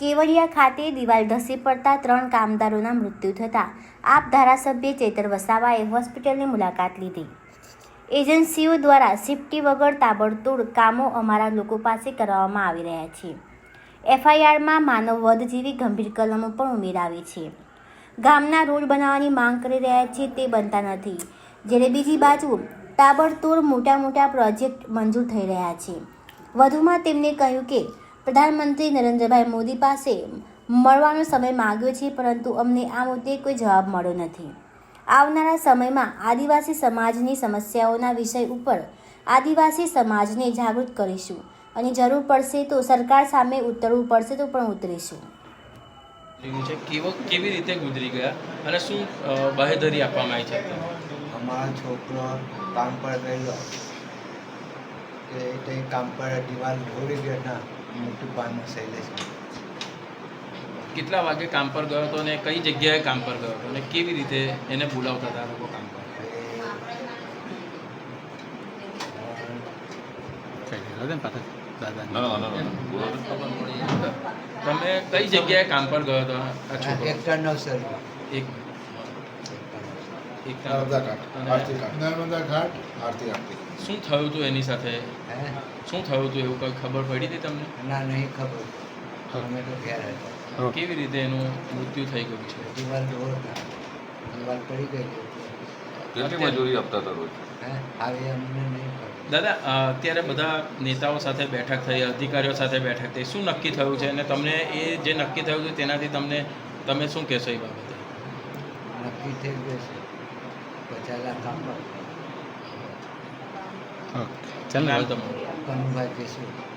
કેવડિયા ખાતે દિવાલ ધસી પડતા ત્રણ કામદારોના મૃત્યુ થતાં. આપ ધારાસભ્ય ચેતર વસાવાએ હોસ્પિટલની મુલાકાત લીધી. એજન્સીઓ દ્વારા સેફ્ટી વગર તાબડતોડ કામો અમારા લોકો પાસે કરવામાં આવી રહ્યા છે. એફઆઈઆરમાં માનવ વધ જેવી ગંભીર કલમો પણ ઉમેરાવી છે. ગામના રોડ બનાવવાની માંગ કરી રહ્યા છે તે બનતા નથી. જ્યારે બીજી બાજુ તાબડતોડ મોટા મોટા પ્રોજેક્ટ મંજૂર થઈ રહ્યા છે. વધુમાં તેમણે કહ્યું કે પ્રધાનમંત્રી નરેન્દ્રભાઈ મોદી પાસે મળવાનો સમય માગ્યો છે પરંતુ અમને આ મુદ્દે કોઈ જવાબ મળ્યો નથી. આવનારા સમયમાં આદિવાસી સમાજની સમસ્યાઓના વિષય ઉપર આદિવાસી સમાજને જાગૃત કરીશું અને જરૂર પડશે તો સરકાર સામે ઉતરવું પડશે તો પણ ઉતરીશું. છે. કેવો કેવી રીતે ગુજરી ગયા અને શું બાહેધરી આપવામાં આવી છે અમારા છોકરો કામ પર ગયેલો. એ તે કામ પર દિવાલ ઢોળી ગયો ના. મોટું પાનું શૈલેષ કેટલા વાગે કામ પર ગયો હતો અને કઈ જગ્યાએ કામ પર ગયો હતો અને કેવી રીતે એને બોલાવતા હતા લોકો કામ પર? તમે કઈ જગ્યાએ કામ પર ગયો હતો? આ એક ટન સર. એક. એક નર્મદા ઘાટ આરતી ઘાટ. નર્મદા ઘાટ આરતી આરતી. શું થયું હતું એની સાથે? શું થયું હતું એવું કંઈ ખબર પડી હતી તમને? ના નહીં ખબર. અમે તો ઘેર હતા. કેવી રીતે એનું મૃત્યુ થઈ ગયું છે? દિવાલ ઢોળતા દિવાલ પડી ગઈ કેટલી મજૂરી આપતા હતા રોજ? આવી અમને નહીં દાદા અત્યારે બધા નેતાઓ સાથે બેઠક થઈ અધિકારીઓ સાથે બેઠક થઈ. શું નક્કી થયું છે? અને તમને એ જે નક્કી થયું છે તેનાથી તમને તમે શું કહેશો એ બાબતે? નક્કી થઈ ગયું છે. પચાસ લાખ આપવા નામ? તમારું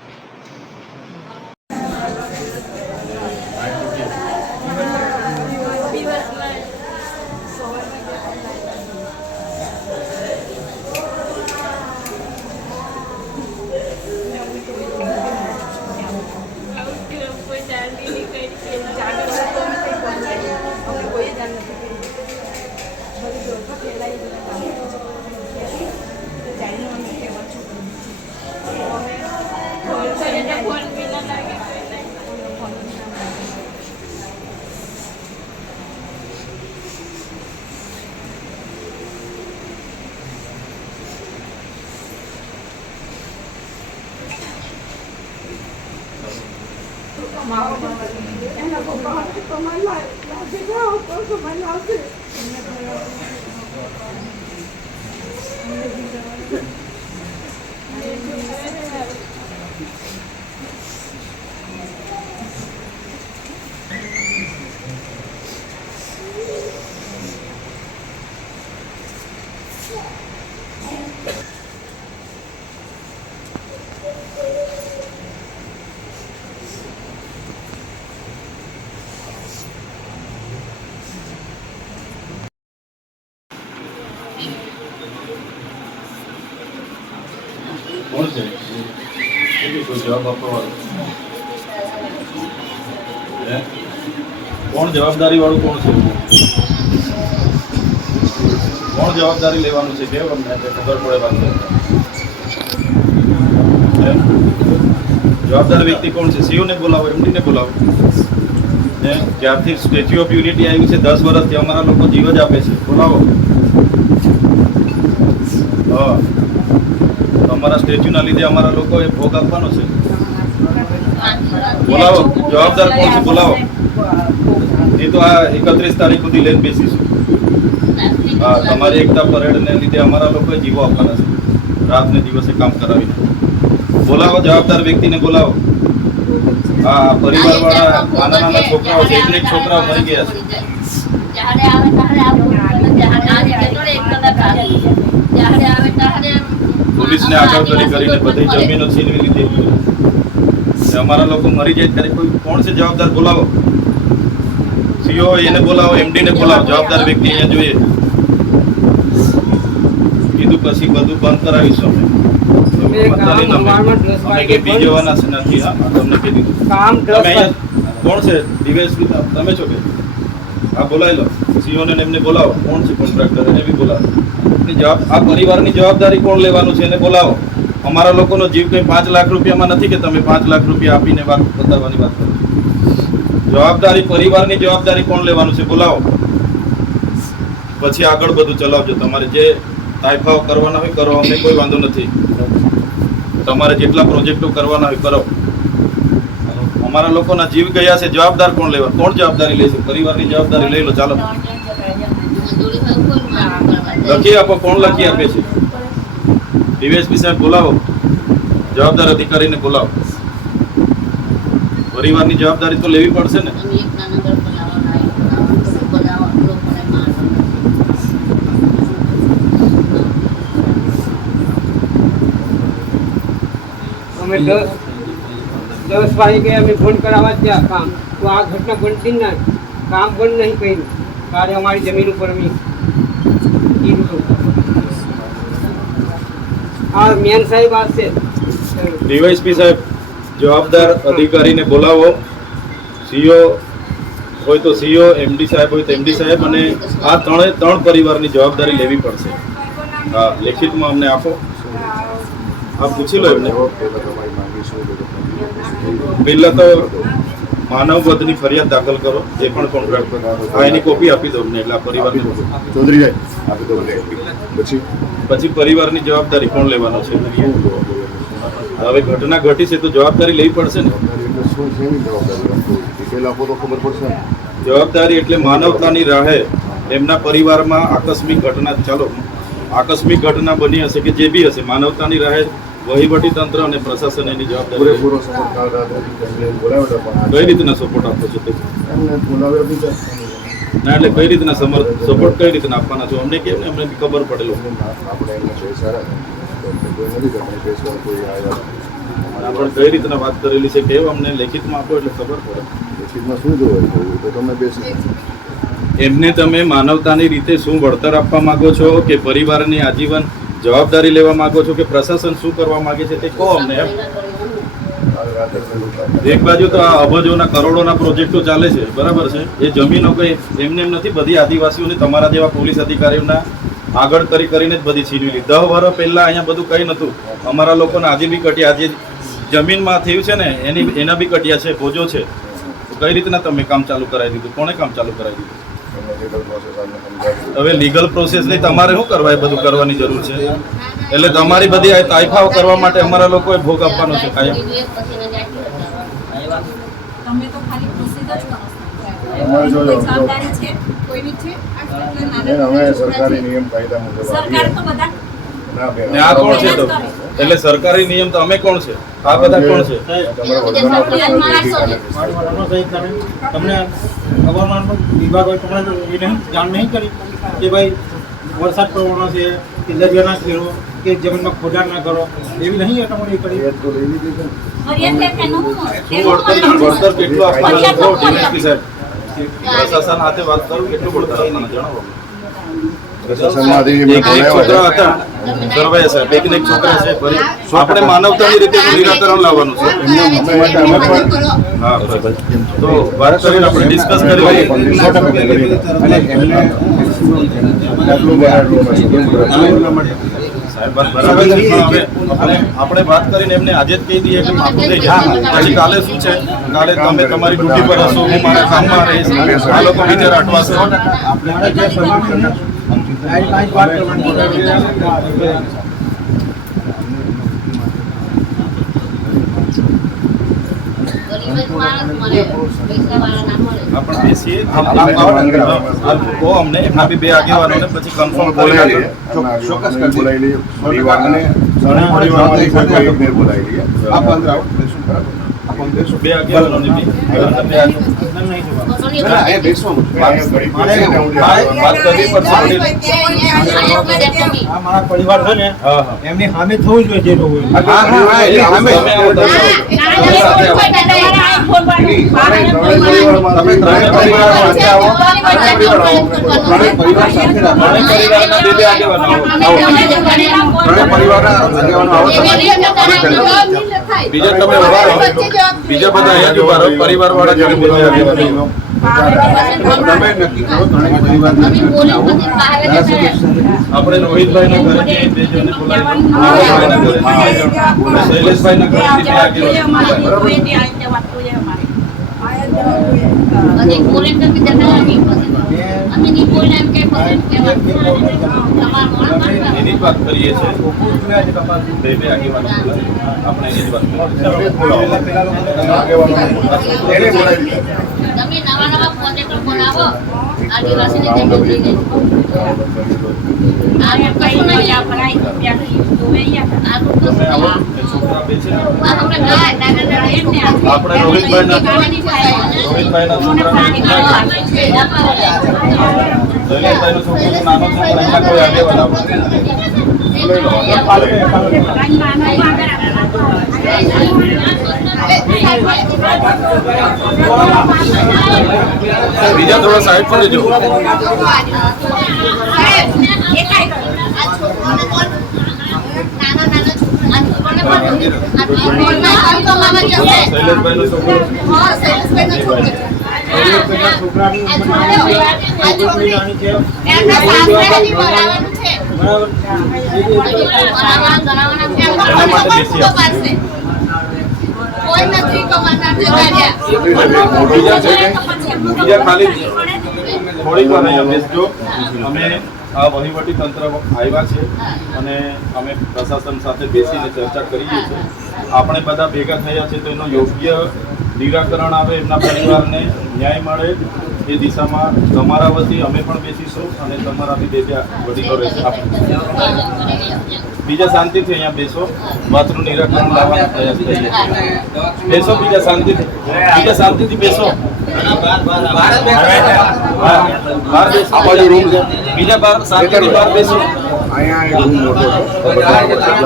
my life, life is out, those my life is. કોણ છે કેટલી કોઈ જવાબ આપવા વાળું હે કોણ જવાબદારી વાળું કોણ છે કોણ જવાબદારી લેવાનું છે કેવું અમને તે ખબર પડે વાત હે? જવાબદાર વ્યક્તિ કોણ છે સીઓને બોલાવો એમડીને બોલાવો હે જ્યારથી સ્ટેચ્યુ ઓફ યુનિટી આવ્યું છે દસ વર્ષથી અમારા લોકો જીવ જ આપે છે બોલાવો હા તો અમારા સ્ટેચ્યુના લીધે અમારા લોકોએ ભોગ આપવાનો છે. બોલાવો, જવાબદાર કોણ છે? બોલાવો. એ તો આ એકત્રીસ તારીખ સુધી લઈને બેસીશું. હા તમારી એકતા પરેડને લીધે અમારા લોકોએ જીવો આપવાના છે. રાતને દિવસે કામ કરાવીને. બોલાવો, જવાબદાર વ્યક્તિને બોલાવો. હા પરિવારવાળા નાના નાના છોકરાઓ છે, એક છોકરાઓ મરી ગયા છે. આવે ત્યારે પોલીસને આગળ કરીને બધી જમીનો છીનવી લીધી. અમારા લોકો મરી જાય ત્યારે કોઈ કોણ છે જવાબદાર બોલાવો? સીઓ એને બોલાવો એમડીને બોલાવો જવાબદાર વ્યક્તિ અહીંયા જોઈએ. કીધું પછી બધું બંધ કરાવીશું અમે. કોણ છે? દિવેશ તમે છો કે? હા બોલાવી લો સીઓને એમને બોલાવો. કોણ છે કોન્ટ્રાક્ટર એને બી બોલાવો. જવાબ આ પરિવારની જવાબદારી કોણ લેવાનું છે એને બોલાવો. અમારા લોકોનો જીવ કંઈ પાંચ લાખ રૂપિયામાં નથી કે તમે પાંચ લાખ રૂપિયા આપીને વાત બતાવવાની વાત કરો. જવાબદારી પરિવારની જવાબદારી કોણ લેવાનું છે બોલાવો. પછી આગળ બધું ચલાવજો. તમારે જે તાઇફાઓ કરવાના હોય, કરો. અમને કોઈ વાંધો નથી. તમારે જેટલા પ્રોજેક્ટો કરવાના હોય, કરો. અમારા લોકોના જીવ ગયા છે, જવાબદાર કોણ લેવા? કોણ જવાબદારી લેશે? પરિવારની જવાબદારી લઈ લો, ચાલો. લખી આપો, કોણ લખી આપે છે? ડીવીએસપી સાહેબ, બોલાવો. જવાબદાર અધિકારીને બોલાવો. પરિવારની જવાબદારી તો લેવી પડશે ને? અમે દસ કે અમે ફોન કરાવવા જ ગયા કામ. તો આ ઘટના બનતી ને ના કામ પણ નહીં કર્યું. ત્યારે અમારી જમીન ઉપર અમે આ મેન સાહેબ આ છે. ડીવાયસપી સાહેબ જવાબદાર અધિકારીને બોલાવો. સીઓ હોય તો સીઓ એમડી સાહેબ હોય તો એમડી સાહેબ અને આ ત્રણે ત્રણ પરિવારની જવાબદારી લેવી પડશે. હા લેખિતમાં અમને આપો. આપ પૂછી લો એમને. પહેલા તો માનવ વધની ફરિયાદ દાખલ કરો જે પણ કોન્ટ્રાક્ટ હા એની કોપી આપી દો ને એટલે પરિવારને ચૌધરી આપી દો પછી? પછી પરિવારની જવાબદારી કોણ લેવાનો છે? હવે ઘટના ઘટી છે તો જવાબદારી લેવી પડશે ને. જવાબદારી એટલે માનવતાની રાહે એમના પરિવારમાં આકસ્મિક ઘટના ચાલો આકસ્મિક ઘટના બની હશે કે જે બી હશે માનવતાની રાહે વહીવટી તંત્ર અને પ્રશાસન એની જવાબદારી પૂરો પૂરેપૂરો સપોર્ટ કઈ રીતના સપોર્ટ આપો છો તે. ના એટલે કઈ રીતના સમર્થ સપોર્ટ કઈ રીતના આપવાના છો? અમને કેમ અમને ખબર પડેલો. આપણે કોઈ રીતના વાત કરેલી છે કેવું અમને લેખિતમાં આપો એટલે ખબર પડે. લેખિતમાં શું જોવે તો તમે બેસી. એમને તમે માનવતાની રીતે શું વળતર આપવા માંગો છો કે પરિવારની આજીવન જવાબદારી લેવા માંગો છો કે પ્રશાસન શું કરવા માંગે છે તે કહો અમને એમ. એક બાજુ તો આ અબજોના કરોડોના પ્રોજેક્ટો ચાલે છે, બરાબર છે. એ જમીનો કઈ એમને એમ નથી, બધી આદિવાસીઓને તમારા જેવા પોલીસ અધિકારીઓના આગળ કરી કરીને જ બધી છીનવી લીધી. દસ વર્ષ પહેલાં અહીંયા બધું કંઈ નહોતું. અમારા લોકોને આજે બી કટ્યા, આજે જમીનમાં થયું છે ને, એની, એના બી કટ્યા છે, ભોજો છે. કઈ રીતના તમે કામ ચાલુ કરાવી દીધું? કોણે કામ ચાલુ કરાવી દીધું? હવે લીગલ પ્રોસેસ નહીં તમારે શું કરવા એ બધું કરવાની જરૂર છે? એટલે તમારી બધી આ તાઇફાઓ કરવા માટે અમારા લોકોએ ભોગ આપવાનો છે કાયમ. તમે તો ખાલી પ્રોસીજ જ કરો. છો. અમારે જો- કોઈ જવાબદારી છે? કોઈની છે? આ નાના બેન, અમે સરકારી નિયમ કાયદા મુજબ સરકાર તો બધા ના બેન ને આ કોણ છે એટલે સરકારી નિયમ તો અમે કોણ છે? આ બધા કોણ છે? તમને હવામાન વિભાગ હોય તમને એ જાણ નહીં કરી કે ભાઈ વરસાદ પડવાનો છે કે દરિયા ના ખેડો કે જમીનમાં ખોદાણ ના કરો એવી નહીં એ કરી પ્રશાસન સાથે વાત કરું કેટલું વળતર આપવાનું જણાવો. પ્રશાસનમાંથી છોકરા એક છોકરા છે ફરી આપણે માનવતાની રીતે નિરાકરણ લાવવાનું છે. તો વાત કરીને આપણે ડિસ્કસ કરી છે. આપણે વાત કરીને એમને આજે જ કહી દઈએ કે માફી થઈ જાય પછી કાલે શું છે? કાલે તમે તમારી ડ્યુટી પર હશો. હું મારા કામમાં રહીશ. આ લોકો બીજા અટવાશે આપણે જે સલાહ આ જ વાત કરવાની આપણે બેસીએ કહો અમને એમના બી બે આગેવાનોને પછી કન્ફર્મ કરી બોલાવી લઈએ. લઈએ ચોક્કસ બોલાવી લઈએ પરિવારને ત્રણેય પરિવારમાંથી કોઈ કોઈ એકને બોલાવી લઈએ બે આગેવાનોને બી મારા પરિવાર છે ને એમની સામે થવું જોઈએ જે થવું બીજા તમે બીજા બધા પરિવાર વાળા તમે નક્કી આપણે રોહિતભાઈ ના ઘરે બે જણને બોલાવી શૈલેષભાઈ ના ઘરે બે આગેવાનો અમારે પછી બોલે તો બી જતા પછી. અમે નહીં બોલે એમ કે પછી એની જ વાત કરીએ છીએ. બે બે આગેવાનો. આપણે એની જ વાત કરીએ તમે તમે નવા નવા પ્રોજેક્ટો બનાવો આદિવાસીને જમીન લઈને આ કશું નહીં. આ તો કશું નહીં. છોકરા આપણે રોહિતભાઈ છોકરા. દલિતભાઈનો છોકરો નાનો છે પણ કોઈ આગેવાન આવે? બીજા થોડા સાઈડ પર જો શૈલેષભાઈનો છોકરો પેલા છોકરાની થોડીક વાર અહીંયા બેસજો અમે આ વહીવટી તંત્ર આવ્યા છે અને અમે પ્રશાસન સાથે બેસીને ચર્ચા કરીએ છીએ. આપણે બધા ભેગા થયા છે તો એનો યોગ્ય નિરાકરણ આવે, એમના પરિવારને ન્યાય મળે એ દિશામાં તમારા વતી અમે પણ બેસીશું અને તમારાથી બે બે વડીલો રહેશે. બીજા શાંતિથી અહીંયા બેસો. વાતનું નિરાકરણ લાવવાનો પ્રયાસ કરીએ. બેસો બીજા શાંતિથી. બીજા શાંતિથી બેસો. બાજુ બાર શાંતિથી બહાર બેસો. અહીંયા રૂમ મોટો બધા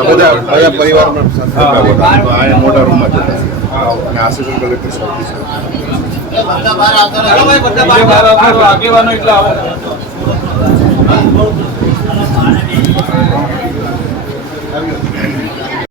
બધા બધા પરિવારમાં મોટા રૂમમાં જતા. અને આસિસ્ટન્ટ કલેક્ટર સાહેબ આગેવાનો એટલે આવો.